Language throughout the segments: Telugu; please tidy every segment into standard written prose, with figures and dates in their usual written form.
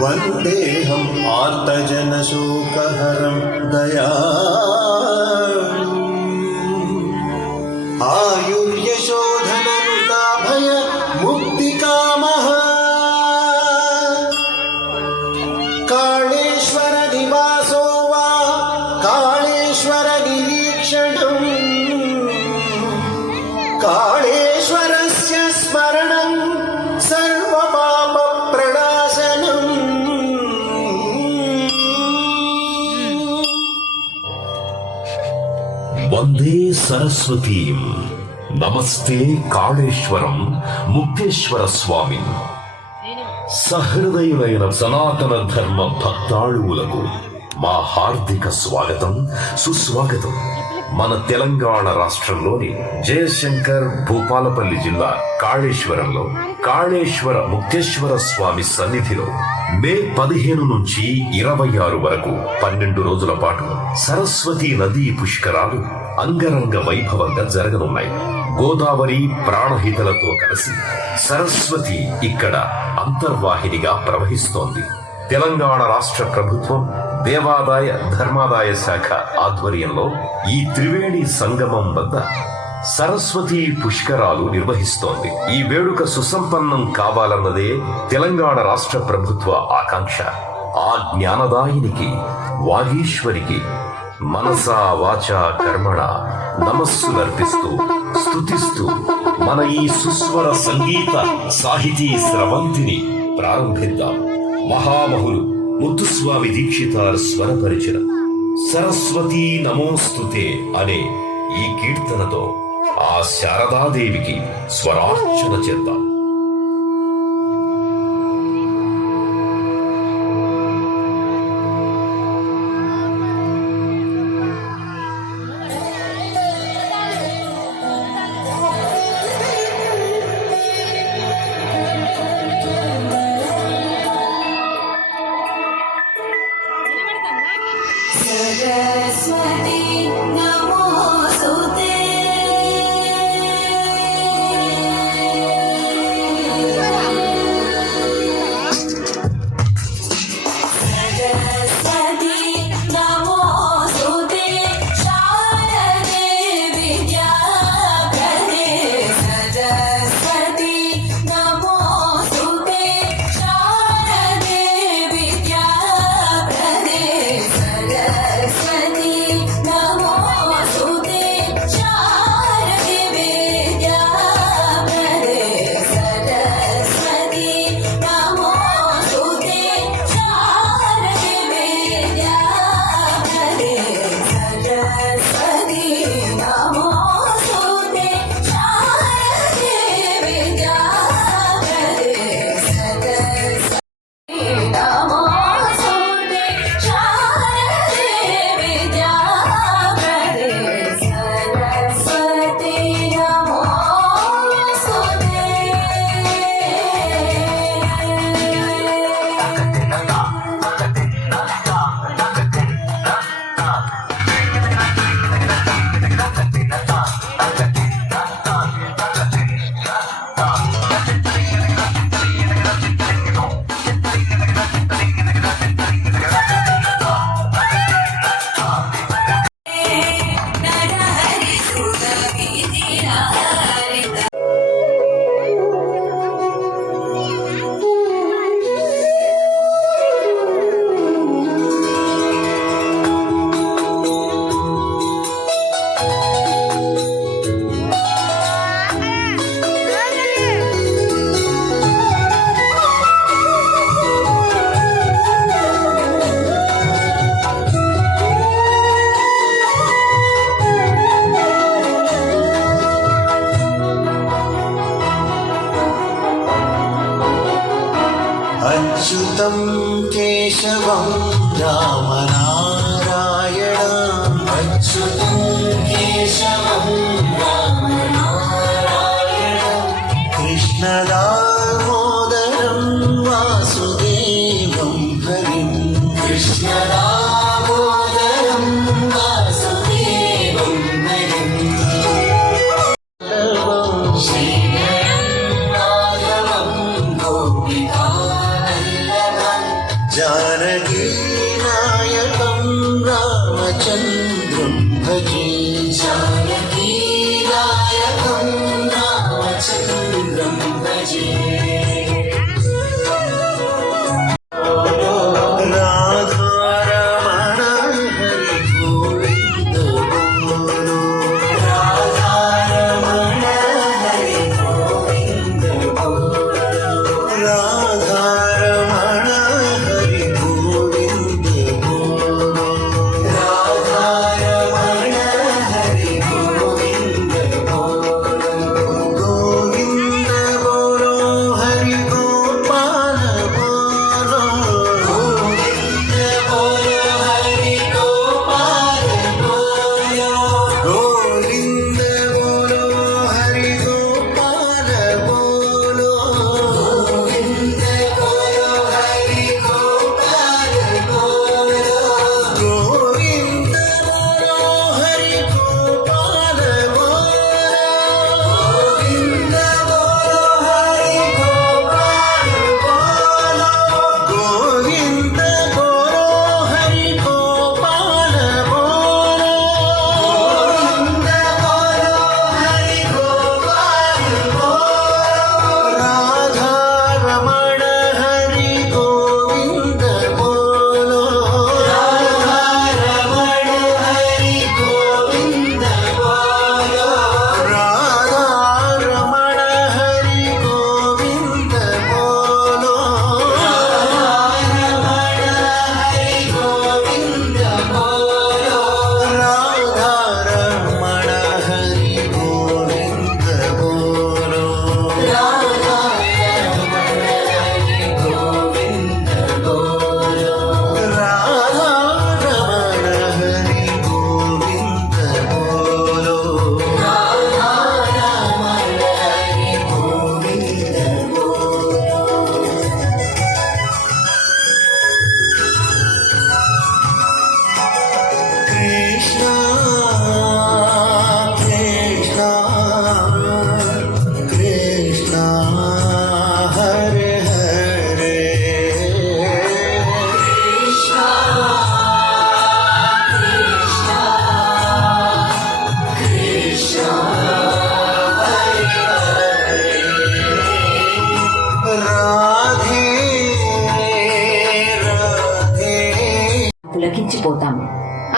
वन्देऽहम् आर्तजनशोकहरं दयाळुम् आयुर्यशोधननुताभय मुक्तिकामः काळेश्वर निवासो वा काळेश्वर निरीक्षणम् काळेश्वरस्य स्मरणं सर्वपापप्रणाशनम् वंदे सरस्वतीं नमस्ते काळेश्वरं मुक्तेश्वर स्वामी సహృదయులైన సనాతన ధర్మ భక్తాళువులకు మా హార్దిక స్వాగతం సుస్వాగతం. మన తెలంగాణ రాష్ట్రంలోని జయశంకర్ భూపాలపల్లి జిల్లా కాళేశ్వరంలో కాళేశ్వర ముక్తేశ్వర స్వామి సన్నిధిలో మే 15 నుంచి 26 వరకు 12 రోజుల పాటు సరస్వతీ నదీ పుష్కరాలు అంగరంగ వైభవంగా జరగనున్నాయి. గోదావరి ప్రాణహితలతో కలిసి సరస్వతి ఇక్కడ అంతర్వాహినిగా ప్రవహిస్తోంది. తెలంగాణ రాష్ట్ర ప్రభుత్వం దేవాదాయ ధర్మాదాయ శాఖ ఆధ్వర్యంలో ఈ త్రివేణి సంగమం వద్ద సరస్వతి పుష్కరాలు నిర్వహిస్తోంది. ఈ వేడుక సుసంపన్నం కావాలన్నదే తెలంగాణ రాష్ట్ర ప్రభుత్వ ఆకాంక్ష. ఆ జ్ఞానదాయినికి వాగీశ్వరికి మనసా వాచా కర్మణ నమస్సులర్పిస్తూ స్తుతిస్తూ మన ఈ సుస్వర సంగీత సాహితీ స్రవంతిని ప్రారంభిద్దాం. మహామహులు ముత్తుస్వామి దీక్షితార్ స్వరపరిచిన సరస్వతీ నమోస్తుతే అనే ఈ కీర్తనతో ఆ శారదాదేవికి స్వరార్చన చేద్దాం. सरस्वती नमोस्तुते सरस्वती नमोस्तुते शारदे विद्याप्रदे सरस्वती नमोस्तुते शारदे विद्याप्रदे सरस्वती नमोस्तुते शारदे विद्याप्रदे सरस्वती नमोस्तुते शारदे विद्याप्रदे सरस्वती नमोस्तुते शारदे विद्याप्रदे सरस्वती नमोस्तुते शारदे विद्याप्रदे सरस्वती नरहरि सुत विधिहारित अच्युतं केशवं रामनारायणम् अच्युतं केशवं रामनारायणम् कृष्णदामोदरं वासुदेवं हरिं कृष्णदामोदरं वासुदेवं हरिं श्रीधरं माधवं गोपिकावल्लभम् పులకించిపోతాము.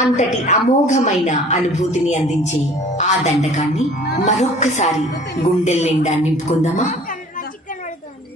అంతటి అమోఘమైన అనుభూతిని అందించే ఆ దండకాన్ని మరొక్కసారి గుండెల నిండా నింపుకుందామా? చికెన్ పడుతుంది